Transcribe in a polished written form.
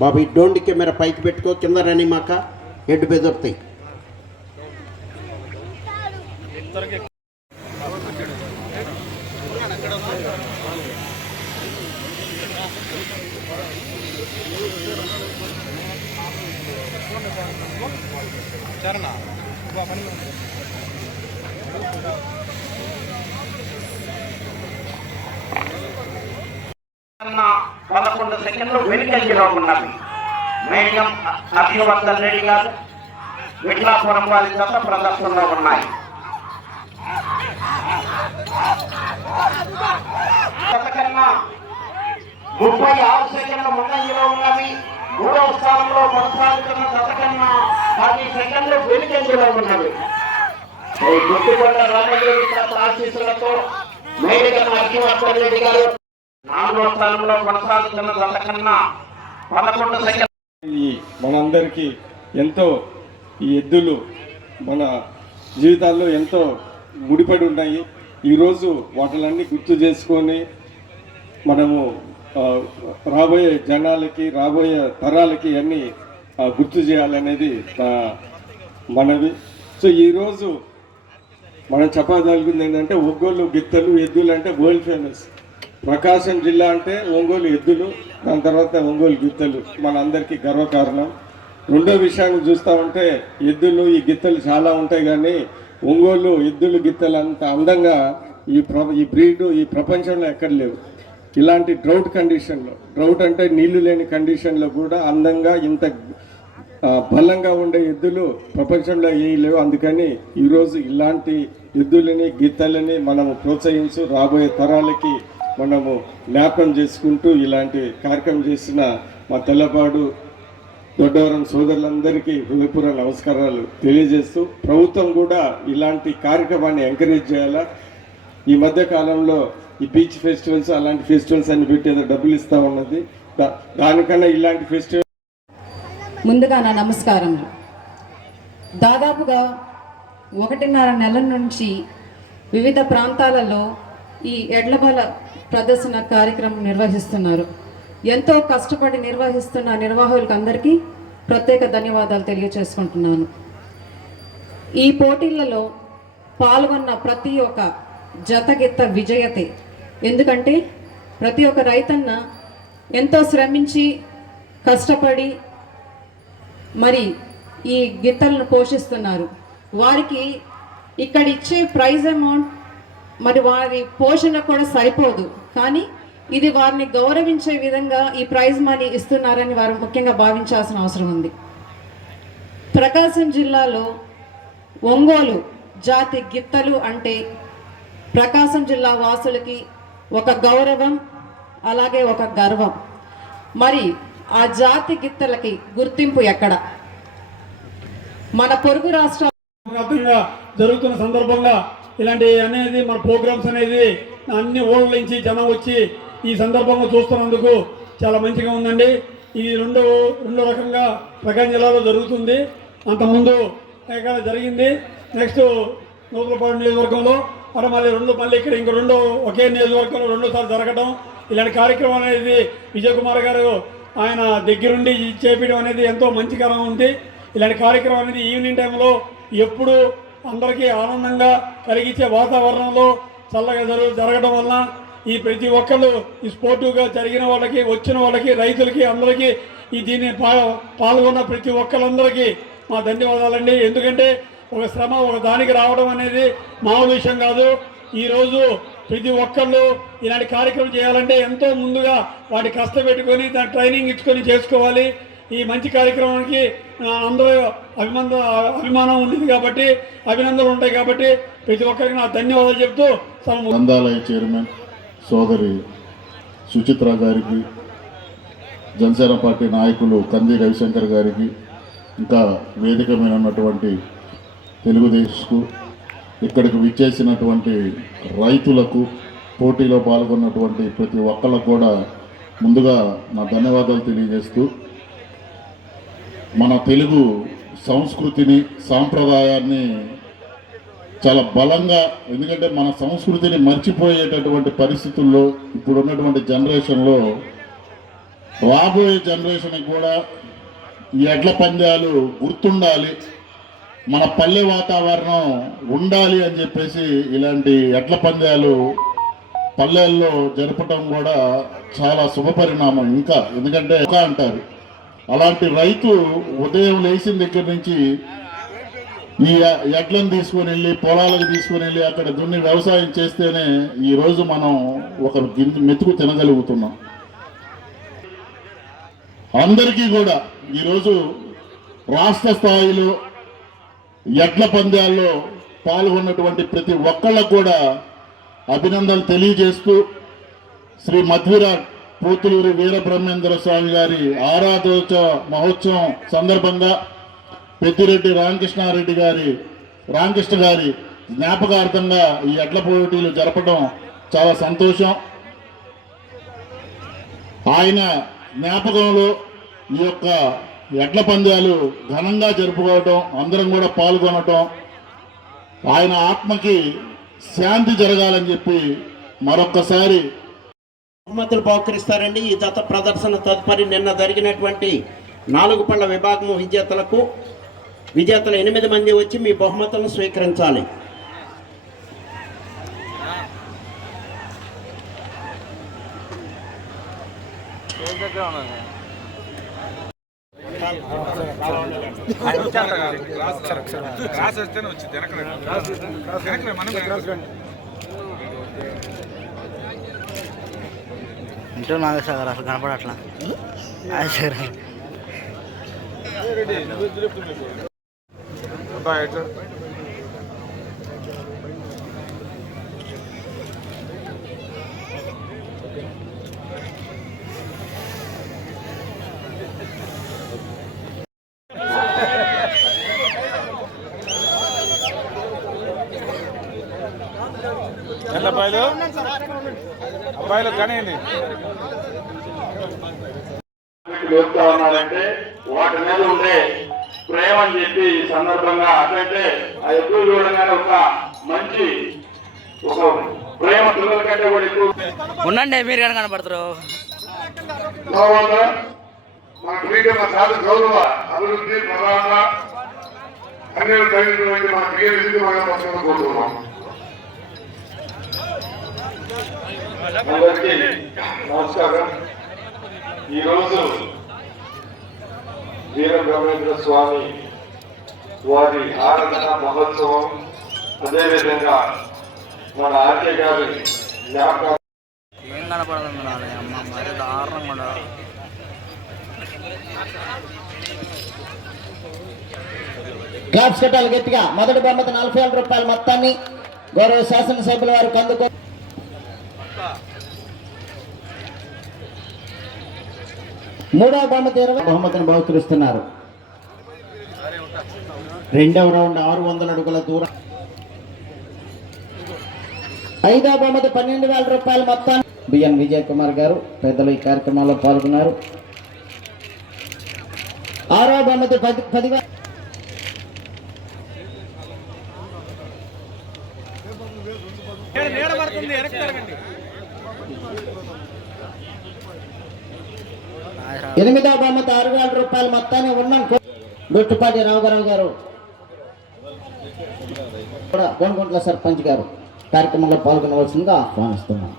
బాబు ఈ డోండి కెమెరా పైకి పెట్టుకో, కింద రాని మాక హెడ్ బెదరుతాయి. పదకొండు సెకండ్లు వెనుకంజలో ఉన్నవి. మేడం అభివర్ధన్ రెడ్డి గారు విట్లాపురం వారి జత ప్రదర్శనలో ఉన్నాయి. కన్నా 36 సెకండ్లు ముందంజలో ఉన్నవి. మూడవ స్థానంలో కొనసాగుతున్న జత కన్నా 10 సెకండ్లు వెనుకంజలో ఉన్నవి. గుర్తుకొండ రామగిరి ఆశీస్సులతో మేడం అభివర్ధన్ రెడ్డి గారు 4వ స్థానంలో కొనసాగుతున్న జత కన్నా 11 సెకండ్లు. మనందరికీ ఎంతో ఈ ఎద్దులు మన జీవితాల్లో ఎంతో ముడిపడి ఉన్నాయి. ఈరోజు వాటిలన్నీ గుర్తు చేసుకొని మనము రాబోయే జనాలకి, రాబోయే తరాలకి అన్నీ గుర్తు చేయాలనేది మనవి. సో ఈరోజు మనం చెప్పగలిగింది ఏంటంటే ఒంగోలు గిత్తలు ఎద్దులు అంటే వరల్డ్ ఫేమస్. ప్రకాశం జిల్లా అంటే ఒంగోలు ఎద్దులు, దాని తర్వాత ఒంగోలు గిత్తలు మనందరికీ గర్వకారణం. రెండో విషయాన్ని చూస్తూ ఉంటే ఎద్దులు ఈ గిత్తలు చాలా ఉంటాయి, కానీ ఒంగోలు ఎద్దులు గిత్తలు అంత అందంగా ఈ బ్రీడ్ ఈ ప్రపంచంలో ఎక్కడ లేవు. ఇలాంటి డ్రౌట్ కండిషన్లో, డ్రౌట్ అంటే నీళ్లు లేని కండిషన్లో కూడా అందంగా ఇంత బలంగా ఉండే ఎద్దులు ప్రపంచంలో ఏమీ లేవు. అందుకని ఈరోజు ఇలాంటి ఎద్దులని గిత్తలని మనము ప్రోత్సహించు రాబోయే తరాలకి మనము జ్ఞాపకం చేసుకుంటూ ఇలాంటి కార్యక్రమం చేసిన మా తెల్లపాడు దొడ్డవరం సోదరులందరికీ హృదయపూర్వక నమస్కారాలు తెలియజేస్తూ, ప్రభుత్వం కూడా ఇలాంటి కార్యక్రమాన్ని ఎంకరేజ్ చేయాలా. ఈ మధ్య కాలంలో ఈ బీచ్ ఫెస్టివల్స్ అలాంటి ఫెస్టివల్స్ అన్ని పెట్టి ఏదో డబ్బులు ఇస్తూ ఉన్నది, దానికన్నా ఇలాంటి ఫెస్టివల్. ముందుగా నా నమస్కారములు. దాదాపుగా 1.5 నెలల నుంచి వివిధ ప్రాంతాలలో ఈ ఎడ్లబల ప్రదర్శన కార్యక్రమం నిర్వహిస్తున్నారు. ఎంతో కష్టపడి నిర్వహిస్తున్న నిర్వాహకులకు అందరికీ ప్రత్యేక ధన్యవాదాలు తెలియజేసుకుంటున్నాను. ఈ పోటీలలో పాల్గొన్న ప్రతి ఒక్క జతగిత్త విజయతే. ఎందుకంటే ప్రతి ఒక్క రైతన్న ఎంతో శ్రమించి కష్టపడి మరి ఈ గిత్తలను పోషిస్తున్నారు. వారికి ఇక్కడ ఇచ్చే ప్రైజ్ అమౌంట్ మరి వారి పోషణ కూడా సరిపోదు, కానీ ఇది వారిని గౌరవించే విధంగా ఈ ప్రైజ్ మనీ ఇస్తున్నారని వారు ముఖ్యంగా భావించాల్సిన అవసరం ఉంది. ప్రకాశం జిల్లాలో ఒంగోలు జాతి గిత్తలు అంటే ప్రకాశం జిల్లా వాసులకి ఒక గౌరవం, అలాగే ఒక గర్వం. మరి ఆ జాతి గిత్తలకి గుర్తింపు ఎక్కడ? మన పొరుగు రాష్ట్రాలు జరుగుతున్న సందర్భంగా ఇలాంటి అనేది మన ప్రోగ్రామ్స్ అనేది అన్ని ఊళ్ళ నుంచి జనం వచ్చి ఈ సందర్భంగా చూస్తున్నందుకు చాలా మంచిగా ఉందండి. ఇది రెండో రకంగా ప్రకాశం జిల్లాలో జరుగుతుంది. అంతకుముందు ఎక్కడ జరిగింది, నెక్స్ట్ నూతలపాడు నియోజకవర్గంలో అక్కడ మళ్ళీ ఇక్కడ ఇంకో ఒకే నియోజకవర్గంలో రెండోసారి జరగడం, ఇలాంటి కార్యక్రమం అనేది విజయ్ కుమార్ గారు ఆయన దగ్గరుండి చేపించడం అనేది ఎంతో మంచికరంగా ఉంది. ఇలాంటి కార్యక్రమం అనేది ఈవినింగ్ టైంలో ఎప్పుడు అందరికీ ఆనందంగా కలిగించే వాతావరణంలో చల్లగా జరగడం వలన ఈ ప్రతి ఒక్కళ్ళు ఈ స్పోర్టివ్గా జరిగిన వాళ్ళకి, వచ్చిన వాళ్ళకి, రైతులకి, అందరికీ దీన్ని పాల్గొన్న ప్రతి ఒక్కళ్ళందరికీ మా ధన్యవాదాలండి. ఎందుకంటే ఒక శ్రమ ఒక దానికి రావడం అనేది మామూలు విషయం కాదు. ఈరోజు ప్రతి ఒక్కళ్ళు ఇలాంటి కార్యక్రమం చేయాలంటే ఎంతో ముందుగా వాటి కష్టపెట్టుకొని దాని ట్రైనింగ్ ఇచ్చుకొని చేసుకోవాలి. ఈ మంచి కార్యక్రమానికి అందరూ అభిమానం ఉండేది కాబట్టి, అభినందనలు ఉంటాయి కాబట్టి ప్రతి ఒక్కరికి నా ధన్యవాదాలు చెప్తూ గ్రంథాలయ చైర్మన్ సోదరి సుచిత్ర గారికి, జనసేన పార్టీ నాయకులు కంది రవిశంకర్ గారికి, ఇంకా వేదిక మీద ఉన్నటువంటి తెలుగుదేశంకు, ఇక్కడికి విచ్చేసినటువంటి రైతులకు, పోటీలో పాల్గొన్నటువంటి ప్రతి ఒక్కళ్ళకు కూడా ముందుగా నా ధన్యవాదాలు తెలియజేస్తూ, మన తెలుగు సంస్కృతిని సాంప్రదాయాన్ని చాలా బలంగా, ఎందుకంటే మన సంస్కృతిని మర్చిపోయేటటువంటి పరిస్థితుల్లో ఇప్పుడున్నటువంటి జనరేషన్లో రాబోయే జనరేషన్కి కూడా ఈ ఎడ్ల పందాలు గుర్తుండాలి, మన పల్లె వాతావరణం ఉండాలి అని చెప్పేసి ఇలాంటి ఎడ్ల పందాలు పల్లెల్లో జరపటం కూడా చాలా శుభపరిణామం. ఇంకా ఎందుకంటే అంటారు, అలాంటి రైతు ఉదయం లేచిన దగ్గర నుంచి ఈ ఎడ్లను తీసుకొని వెళ్ళి పొలాలకు తీసుకొని వెళ్ళి అక్కడ దున్ని వ్యవసాయం చేస్తేనే ఈరోజు మనం ఒక మెతుకు తినగలుగుతున్నాం. అందరికీ కూడా ఈరోజు రాష్ట్ర స్థాయిలో ఎడ్ల పందాల్లో పాల్గొన్నటువంటి ప్రతి ఒక్కళ్ళకు కూడా అభినందనలు తెలియజేస్తూ శ్రీ మధ్విరాట్ పోతులూరి వీరబ్రహ్మేంద్ర స్వామి గారి ఆరాధోత్సవ మహోత్సవం సందర్భంగా పెద్దిరెడ్డి రామకృష్ణ గారి జ్ఞాపకార్థంగా ఈ ఎడ్ల పోటీలు జరపడం చాలా సంతోషం. ఆయన జ్ఞాపకంలో ఈ యొక్క ఎడ్ల పందాలు ఘనంగా జరుపుకోవటం, అందరం కూడా పాల్గొనటం, ఆయన ఆత్మకి శాంతి జరగాలని చెప్పి మరొక్కసారి బహుమతులు బహుకరిస్తారండి. ఈ జత ప్రదర్శన తదుపరి నిన్న జరిగినటువంటి 4 పళ్ళ విభాగం విజేతలు 8 మంది వచ్చి మీ బహుమతులను స్వీకరించాలి. ఇంట్లో నాగేశ్వర అసలు కనపడట్లా. అబ్బాయిలు కానీ చెప్తా ఉన్నారంటే వాటి మీద ఉండే ప్రేమ అని చెప్పి ఈ సందర్భంగా అట్లయితే ఆ ఎప్పుడు చూడగానే మంచి ఒక ప్రేమ పిల్లల కంటే కూడా ఎక్కువ ఉండండి, మీరు కానీ కనపడతారు. మన ప్రియమ సాధు గౌరవ అభివృద్ధి ప్రధాన అన్ని కలిగినటువంటి మన ప్రియ విధి మనం కోరుతున్నాం. అందరికీ నమస్కారం. ఈరోజు వీరబ్రహ్మేంద్ర స్వామి వారి ఆరాధన మహోత్సవం, అదేవిధంగా మన ఆర్కే గారి జ్ఞాపకం ఏం కనపడదు అమ్మ, మరి దారుణంగా ఉండదు. క్లాప్స్ కట్టాలి గట్టిగా. మొదటి బహుమతి 40,000 రూపాయల మొత్తాన్ని గౌరవ శాసనసభ్యుల వారికి అందుకో. మూడవ బహుమతి 20 బహుమతిని బహుకరిస్తున్నారు. రెండవ రౌండ్ 600 అడుగుల దూరం. ఐదవ బహుమతి 12,000 రూపాయల మొత్తాన్ని బిఎన్ విజయ్ కుమార్ గారు పెద్దలు ఈ కార్యక్రమంలో పాల్గొన్నారు. ఆరవ బహుమతి 10,000. ఎనిమిదవ బహుమతి 6,000 రూపాయల మొత్తాన్ని ఉన్నాం. గొట్టుపాటి రావుగారావు గారు కూడా కోనకుంట్ల సర్పంచ్ గారు కార్యక్రమంలో పాల్గొనవలసిందిగా ఆహ్వానిస్తున్నాం.